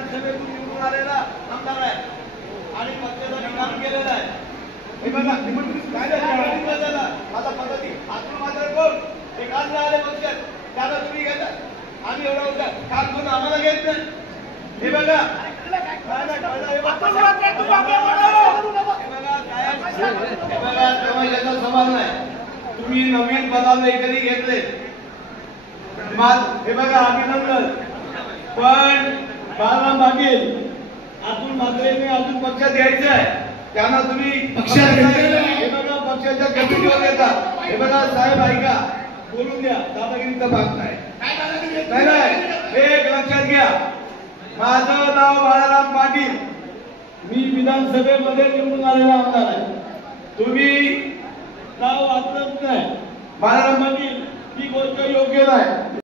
विधानसभेतून निवडून आलेला आमदार आहे आणि पक्षासाठी काम केलेलं आहे। हे बघा काय झालं माझा पद्धती आतून मात्र कोण ते काल आले पक्षात त्याला तुम्ही घेता आम्ही एवढा होता काम करून आम्हाला घेत नाही। हे बघा समाजाचा सवाल नाही तुम्ही नवीन पदाला कधी घेतले हे बघा अभिनंदन पण बाळाराम पाटील अतुल म्हात्रेने अजून पक्षात यायचं आहे त्यांना तुम्ही पक्षात हे बघा पक्षाच्या कमिटीवर येतात। हे बघा साहेब ऐका बोलून द्या दादागिरीचा भाग नाही हे एक लक्षात घ्या माझं नाव बाळाराम पाटील मी विधानसभेमध्ये निवडून आलेला आमदार आहे। तुम्ही नाव वाचलंच नाही बाळाराम पाटील ही गोष्ट योग्य नाही।